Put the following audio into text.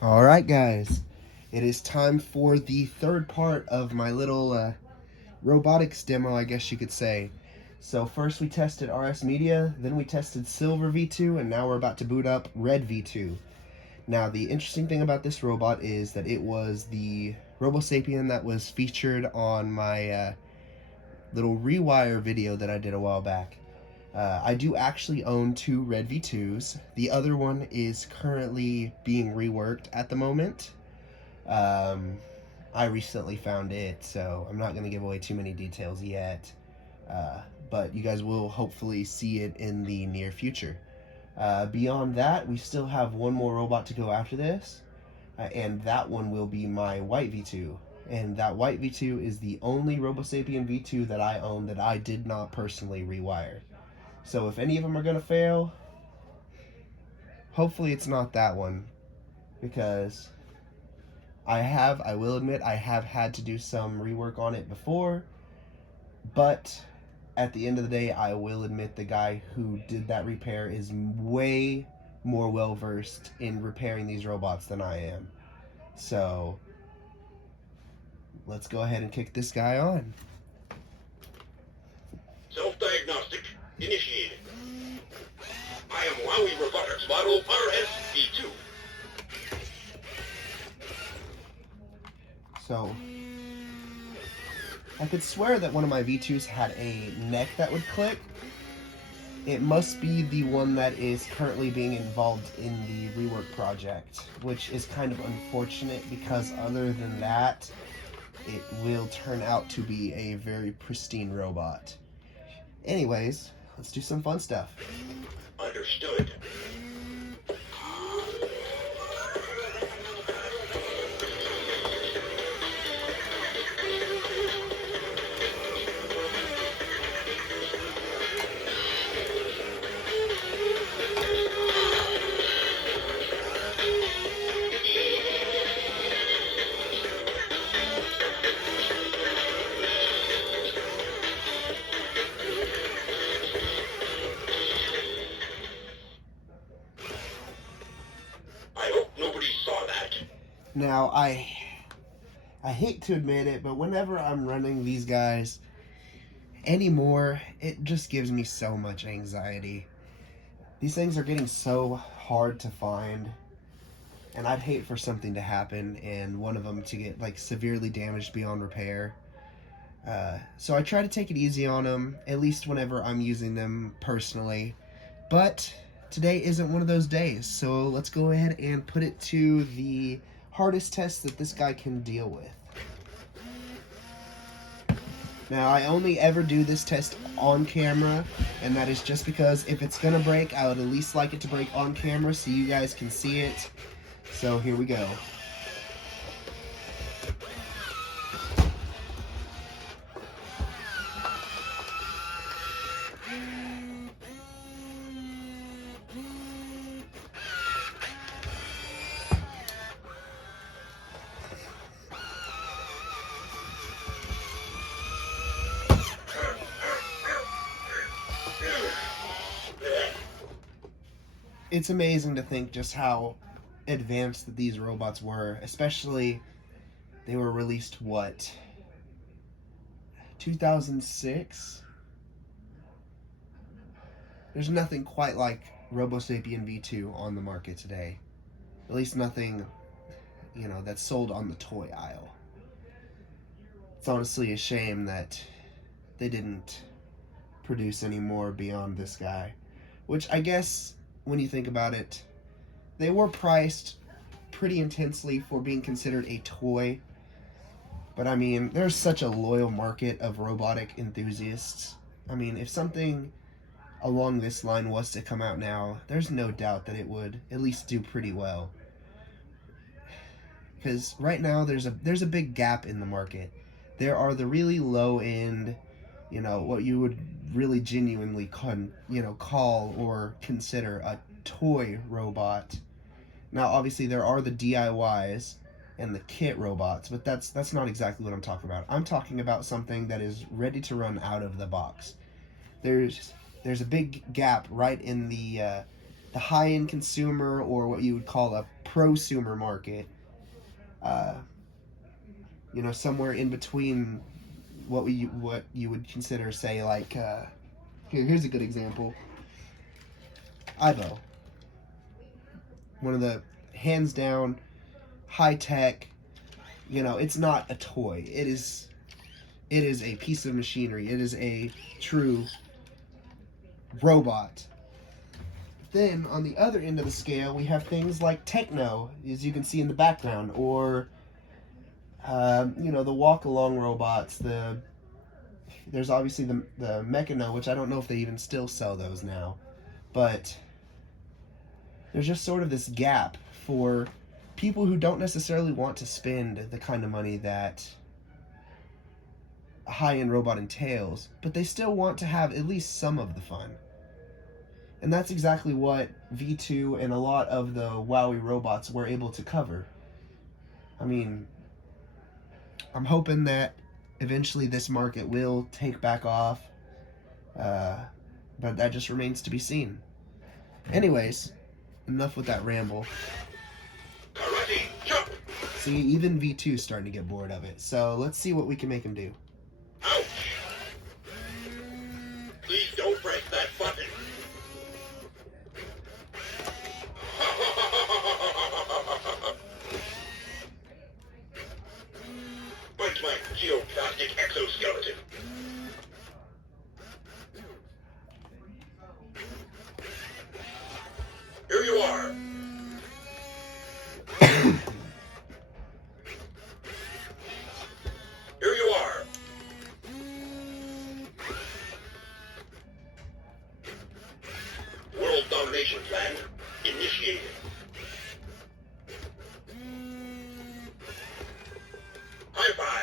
Alright guys, it is time for the third part of my little robotics demo, I guess you could say. So first we tested RS Media, then we tested Silver V2, and now we're about to boot up Red V2. Now the interesting thing about this robot is that it was the Robosapien that was featured on my little rewire video that I did a while back. I do actually own two Red V2s. The other one is currently being reworked at the moment. I recently found it, so I'm not going to give away too many details yet. But you guys will hopefully see it in the near future. Beyond that, we still have one more robot to go after this. And that one will be my white V2. And that white V2 is the only Robosapien V2 that I own that I did not personally rewire. So if any of them are going to fail, hopefully it's not that one, because I will admit, I have had to do some rework on it before, but at the end of the day, I will admit the guy who did that repair is way more well-versed in repairing these robots than I am. So let's go ahead and kick this guy on. Self-diagnostic initiated. I am Wowie Robotics Model RS-V2. So I could swear that one of my V2s had a neck that would click. It must be the one that is currently being involved in the rework project, which is kind of unfortunate because other than that, it will turn out to be a very pristine robot. Anyways, let's do some fun stuff. Understood. Now, I hate to admit it, but whenever I'm running these guys anymore, it just gives me so much anxiety. These things are getting so hard to find, and I'd hate for something to happen and one of them to get like severely damaged beyond repair. So I try to take it easy on them, at least whenever I'm using them personally. But today isn't one of those days, so let's go ahead and put it to the hardest test that this guy can deal with. Now, I only ever do this test on camera, and that is just because if it's gonna break, I would at least like it to break on camera so you guys can see it. So here we go. It's amazing to think just how advanced that these robots were, especially they were released, what, 2006? There's nothing quite like Robosapien V2 on the market today. At least nothing, that's sold on the toy aisle. It's honestly a shame that they didn't produce any more beyond this guy, which I guess, when you think about it, they were priced pretty intensely for being considered a toy. But I mean, there's such a loyal market of robotic enthusiasts. I mean, if something along this line was to come out now, there's no doubt that it would at least do pretty well. Because right now there's a big gap in the market. There are the really low end, what you would really genuinely call or consider a toy robot. Now, obviously, there are the DIYs and the kit robots, but that's not exactly what I'm talking about. I'm talking about something that is ready to run out of the box. There's a big gap right in the the high-end consumer, or what you would call a prosumer market. Uh, somewhere in between what you would consider, say, like here's a good example. Ivo, one of the hands down high tech. It's not a toy. It is a piece of machinery. It is a true robot. Then on the other end of the scale, we have things like Techno, as you can see in the background, or the walk-along robots. There's obviously the Mechano, which I don't know if they even still sell those now, but there's just sort of this gap for people who don't necessarily want to spend the kind of money that a high-end robot entails, but they still want to have at least some of the fun. And that's exactly what V2 and a lot of the Wowie robots were able to cover. I mean, I'm hoping that eventually this market will take back off, but that just remains to be seen. Anyways, enough with that ramble. Karate chop! See, even V2's starting to get bored of it, so let's see what we can make him do. Ouch! Please don't press that button. Bite my geoplastic exoskeleton. Here you are. Here you are. World domination plan initiated. High five.